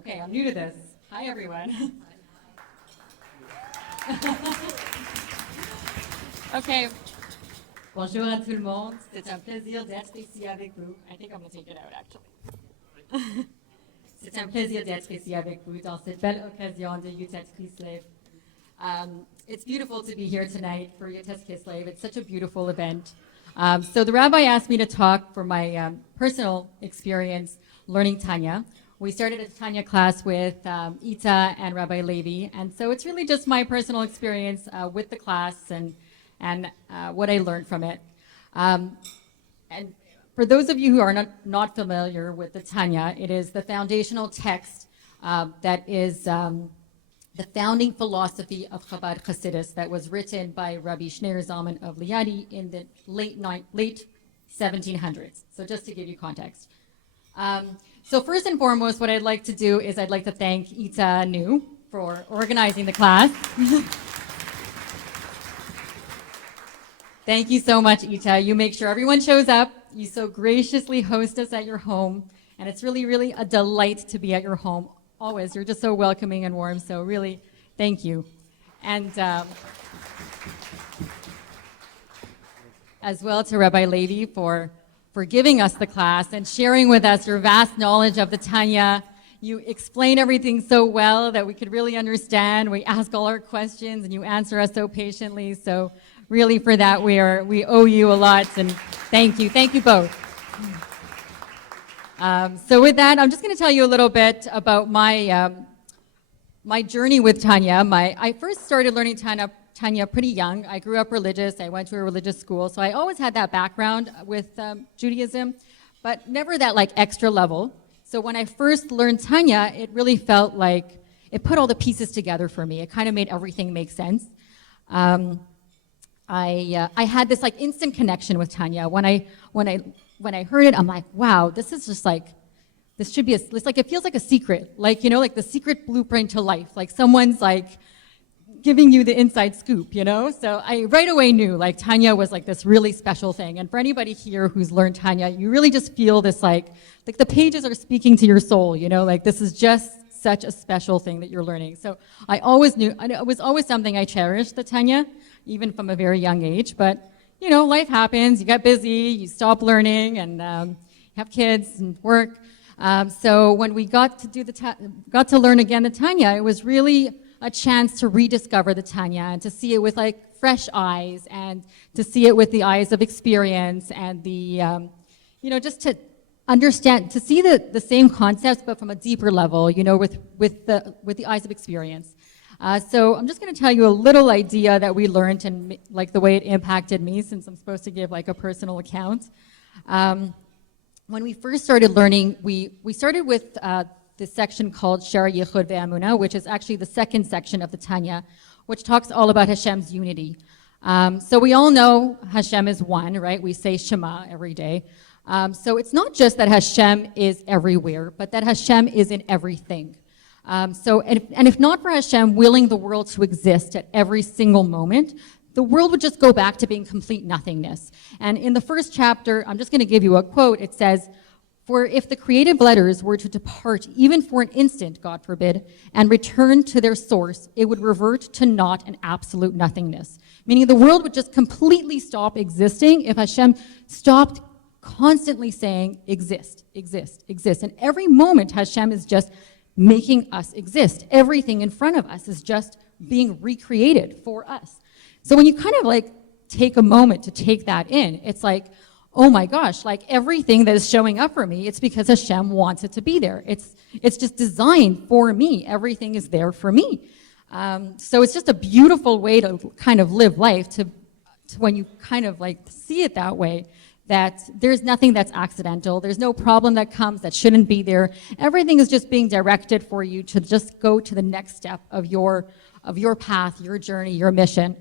Okay, I'm new to this. Hi, everyone. Okay. Bonjour à tout le monde. C'est un plaisir d'être ici avec vous. I think I'm going to take it out, actually. C'est un plaisir d'être ici avec vous dans cette belle occasion de Yutet Kislev. It's beautiful to be here tonight for Yutet Kislev. It's such a beautiful event. So the rabbi asked me to talk for my personal experience learning Tanya. We started a Tanya class with Ita and Rabbi Levi, and so it's really just my personal experience with the class and what I learned from it. And for those of you who are not familiar with the Tanya, it is the foundational text that is the founding philosophy of Chabad Hasidus that was written by Rabbi Shneur Zalman of Liadi in the late 1700s. So just to give you context. So first and foremost, what I'd like to do is I'd like to thank Ita Nu for organizing the class. Thank you so much, Ita. You make sure everyone shows up. You so graciously host us at your home. And it's really, really a delight to be at your home. Always. You're just so welcoming and warm. So really, thank you. And as well to Rabbi Levi for giving us the class and sharing with us your vast knowledge of the Tanya. You explain everything so well that we could really understand. We ask all our questions and you answer us so patiently. So really for that, we owe you a lot, and thank you. Thank you both. So with that, I'm just going to tell you a little bit about my journey with Tanya. I first started learning Tanya pretty young. I grew up religious. I went to a religious school, so I always had that background with Judaism, but never that like extra level. So when I first learned Tanya, it really felt like it put all the pieces together for me. It kind of made everything make sense. I had this like instant connection with Tanya. When I heard it, I'm like, wow, this is just like, this should be it's like, it feels like a secret, like, like the secret blueprint to life. Like someone's like giving you the inside scoop, So I right away knew like Tanya was like this really special thing. And for anybody here who's learned Tanya, you really just feel this like the pages are speaking to your soul, like this is just such a special thing that you're learning. So I always knew, it was always something I cherished, the Tanya, even from a very young age. But, life happens, you get busy, you stop learning, and you have kids and work. So when we got to learn again the Tanya, it was really a chance to rediscover the Tanya and to see it with like fresh eyes and to see it with the eyes of experience and the, just to understand, to see the same concepts but from a deeper level, with the eyes of experience. So I'm just going to tell you a little idea that we learned and like the way it impacted me, since I'm supposed to give like a personal account. When we first started learning, we started with this section called Shara Yichud Ve'amunah, which is actually the second section of the Tanya, which talks all about Hashem's unity. So we all know Hashem is one, right? We say Shema every day. So it's not just that Hashem is everywhere, but that Hashem is in everything. And if not for Hashem willing the world to exist at every single moment, the world would just go back to being complete nothingness. And in the first chapter, I'm just going to give you a quote. It says, "For if the creative letters were to depart even for an instant, God forbid, and return to their source, it would revert to naught and absolute nothingness." Meaning the world would just completely stop existing if Hashem stopped constantly saying, exist, exist, exist. And every moment Hashem is just making us exist. Everything in front of us is just being recreated for us. So when you kind of like take a moment to take that in, it's like, oh my gosh, like everything that is showing up for me, it's because Hashem wants it to be there. It's just designed for me. Everything is there for me. So it's just a beautiful way to kind of live life to when you kind of like see it that way, that there's nothing that's accidental. There's no problem that comes that shouldn't be there. Everything is just being directed for you to just go to the next step of your path, your journey, your mission.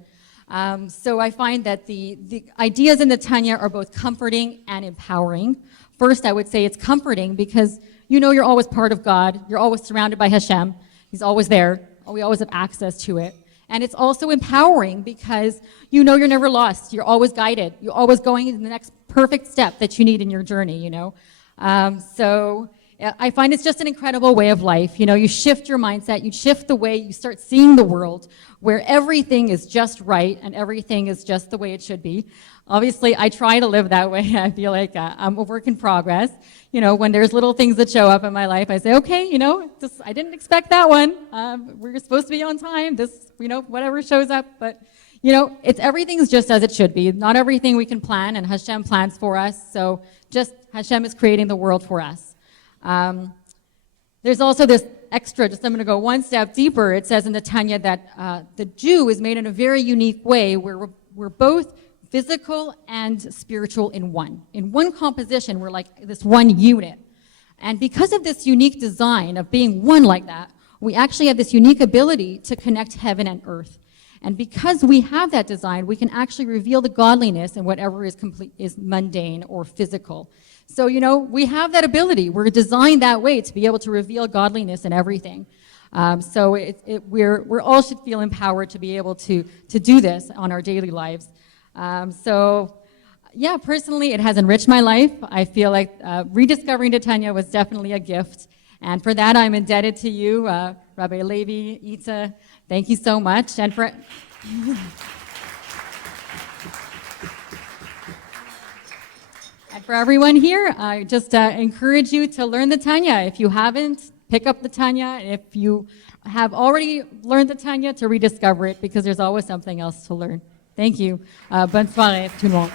So I find that the ideas in the Tanya are both comforting and empowering. First, I would say it's comforting because you're always part of God. You're always surrounded by Hashem. He's always there. We always have access to it. And it's also empowering because you're never lost. You're always guided. You're always going to the next perfect step that you need in your journey, So I find it's just an incredible way of life. You know, you shift your mindset, you shift the way you start seeing the world, where everything is just right and everything is just the way it should be. Obviously, I try to live that way. I feel like I'm a work in progress. You know, when there's little things that show up in my life, I say, okay, you know, I didn't expect that one. We're supposed to be on time. This, you know, whatever shows up. But, you know, everything's just as it should be. Not everything we can plan, and Hashem plans for us. So just Hashem is creating the world for us. There's also this extra, I'm going to go one step deeper. It says in the Tanya that the Jew is made in a very unique way where we're both physical and spiritual in one. In one composition, we're like this one unit. And because of this unique design of being one like that, we actually have this unique ability to connect heaven and earth. And because we have that design, we can actually reveal the godliness in whatever is mundane or physical. So, you know, we have that ability. We're designed that way to be able to reveal godliness in everything. So we're all should feel empowered to be able to do this on our daily lives. So, yeah, personally, it has enriched my life. I feel like rediscovering Tanya was definitely a gift. And for that, I'm indebted to you, Rabbi Levi, Ita. Thank you so much. And for... And for everyone here, I just encourage you to learn the Tanya. If you haven't, pick up the Tanya. If you have already learned the Tanya, to rediscover it, because there's always something else to learn. Thank you. Bonne soirée, tout le monde.